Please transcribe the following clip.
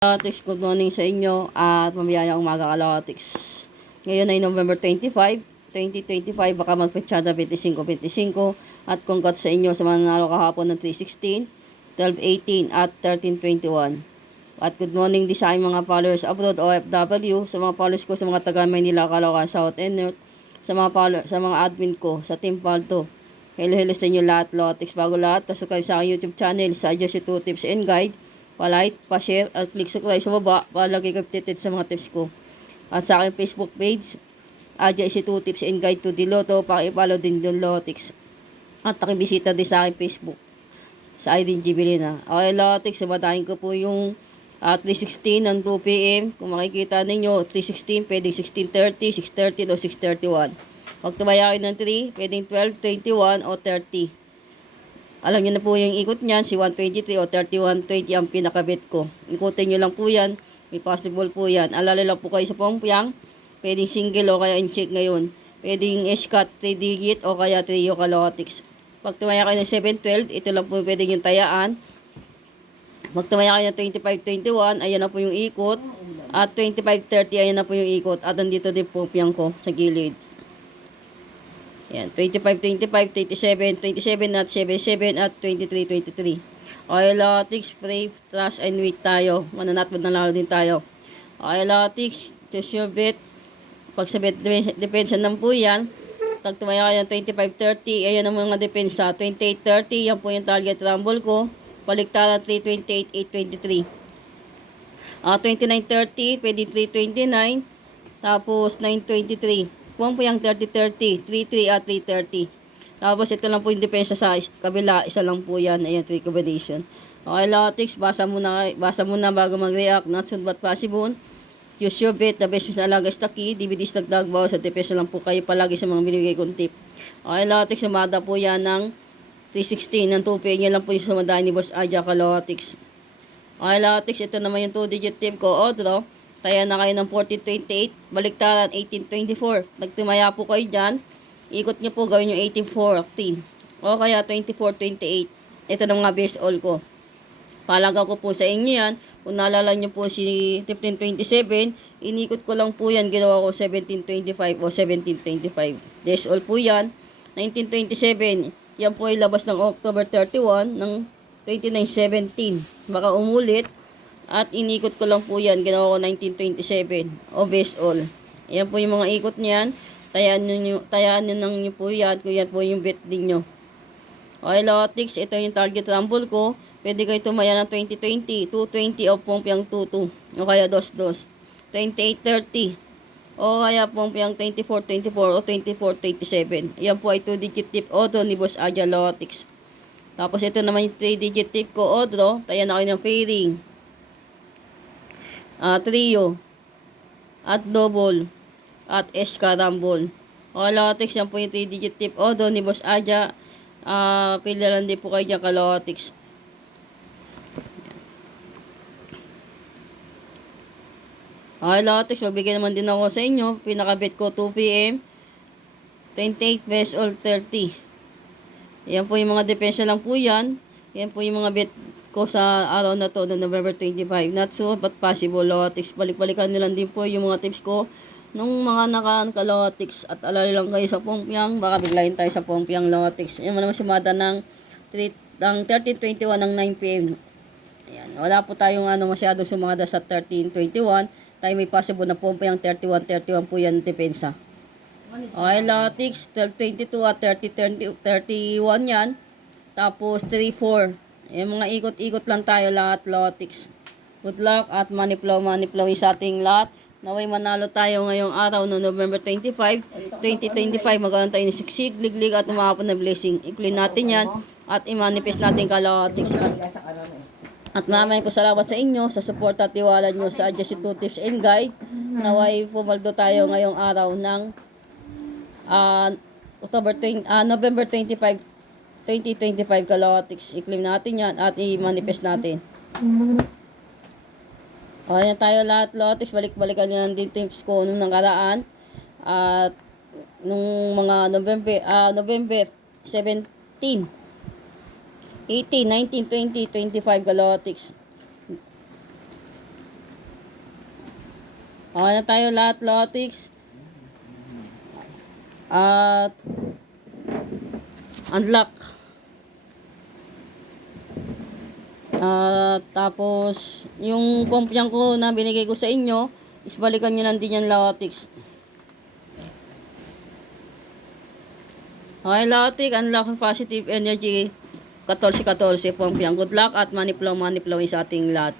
Kalatics, good morning sa inyo at mamayayang umaga Kalatics. Ngayon ay November 25, 2025, baka magpetsada 25-25 at congrats sa inyo sa mga nanalo kahapon ng 316, 1218 at 1321. At good morning din sa aking mga followers abroad OFW, sa mga followers ko sa mga taga Maynila, Caloocan, South and North, sa mga admin ko sa Team Palto. Hello sa inyo lahat Kalatics. Bago lahat, subscribe sa aking YouTube channel sa Adjust 2 Tips and Guide. Pa-like, pa-share, at click subscribe sa baba para lagi kayo updated sa mga tips ko. At sa aking Facebook page, Adjust 2 Tips and Guide to Diloto, paki-follow din yung Lotix. At pakibisita din sa aking Facebook, sa Aiden Gibilina. Okay, Lotix, sumatahin ko po yung 316 ng 2 p.m. Kung makikita ninyo, 316, pwedeng 16:30, 6:30 o 6:31. Pag tumaya kayo ng 3, pwedeng 12, 21 o 30. Alam niyo na po yung ikot niyan, si 123 o 3120 ang pinakabit ko. Ikutin niyo lang po yan, may possible po yan. Alala lang po kayo sa pongpyang, pwedeng single o kaya in-check ngayon. Pwedeng S-cut 3 digit o kaya trio Kalatics. Pag tumaya kayo ng 712, ito lang po pwedeng yung tayaan. Pag tumaya kayo ng 2521, ayan na po yung ikot. At 2530, ayan na po yung ikot. At nandito din po piyang ko sa gilid. Yan, 25, 27 at 77 at 23. Okay, Kalatics, pray, trust, and wait tayo. Mananat mananalo din tayo. Okay, Kalatics, choose your bet. Pag sa bet, depensa ng po yan. Pag tumaya kayo ng 25-30, ayan ang mga depensa. 28-30, yan po yung target rumble ko. Paligtaran 328, 823. 29-30, pwede 329. Tapos 923. Puwang po yung 30-30, 3-3 at 3-30. Tapos ito lang po yung depensa sa kabila, isa lang po yan, ayan, 3 combination. Okay, Kalatics, basa muna bago mag-react, not soon but possible. Use your bet, the best na alaga is the key, DVDs nagdagbaw, sa depensa lang po kayo palagi sa mga binigay kong tip. Okay, Kalatics, sumada po yan ng 316, ng 2 niya lang po yung sumadahan ni Boss Aja Kalatics. Okay, Kalatics, ito naman yung 2-digit tip ko, draw. Taya na kayo ng 1428, baliktaran 1824. Nagtumaya po kayo dyan, ikot nyo po gawin yung 1814 o kaya 2428. Ito na mga base all ko. Palaga ko po sa inyo yan. Kung naalala nyo po si 1527, inikot ko lang po yan, ginawa ko 1725 o 1725. Base all po yan. 1927, yan po ay labas ng October 31 ng 2917. Baka umulit. At inikot ko lang po yan. Ginawa ko 1927. O base all. Ayan po yung mga ikot niyan. Tayaan nyo nang nyo po yan. Kung yan po yung bet din nyo. Okay, Kalatics. Ito yung target rumble ko. Pwede kayo tumaya ng 2020. 220 o pongpyang 22. O kaya 22. 2830. O kaya pongpyang 2424 o 2427. Ayan po ay 2-digit tip auto ni Boss Aja Kalatics. Tapos ito naman yung 3-digit tip ko auto. Tayaan na kayo ng pairing. Trio, at double, at escarambol. O, Kalatics, yan po yung 3-digit tip. O, doon ni Boss Aja, pila lang din po kayo dyan, Kalatics. Okay, Kalatics, magbigay naman din ako sa inyo. Pinakabit ko 2 p.m. 28 pesos all 30. Yan po yung mga depensa lang po yan. Yan po yung mga bet ko sa araw na to, no November 25. Not so but possible, Kalatics. Balik-balikan nilang din po yung mga tips ko nung mga nakaan Kalatics. At alala lang kayo sa pongpyang, baka biglayin tayo sa pongpyang, Kalatics. Yan mo naman sumada ng 13:21 ng 9 p.m. Ayan. Wala po tayong masyadong sumada sa 13:21. Tayo may possible na pongpyang 31 po yan depensa. Okay, Kalatics, 12:22 at 30:31 yan. Tapos 3-4. Yung mga ikot-ikot lang tayo lahat, Kalatics. Good luck at money flow sa ating lahat. Naway manalo tayo ngayong araw no November 25, 2025. Magkaroon tayo ng siksik, liglig at umahapon na blessing. I-clean natin yan at i-manifest natin, Kalatics. At maraming po salamat sa inyo sa support at tiwala nyo sa Adjust 2 Tips and Guide. Naway pumaldo tayo ngayong araw ng November 25, 2025, Kalatics. I-claim natin yan at i-manifest natin. Okay na tayo lahat, Kalatics. Balik-balikan nyo lang din tips ko nung nakaraan. At nung mga November 17, 18, 19, 20, 25, Kalatics. Okay na tayo lahat, Lotix. At unlock. At tapos, yung pompiang ko na binigay ko sa inyo, is balikan nyo lang din yan, Lotix. Okay, Lotix, unlock ang positive energy. 14-14, pompiang. Good luck at money flow sa ating lahat.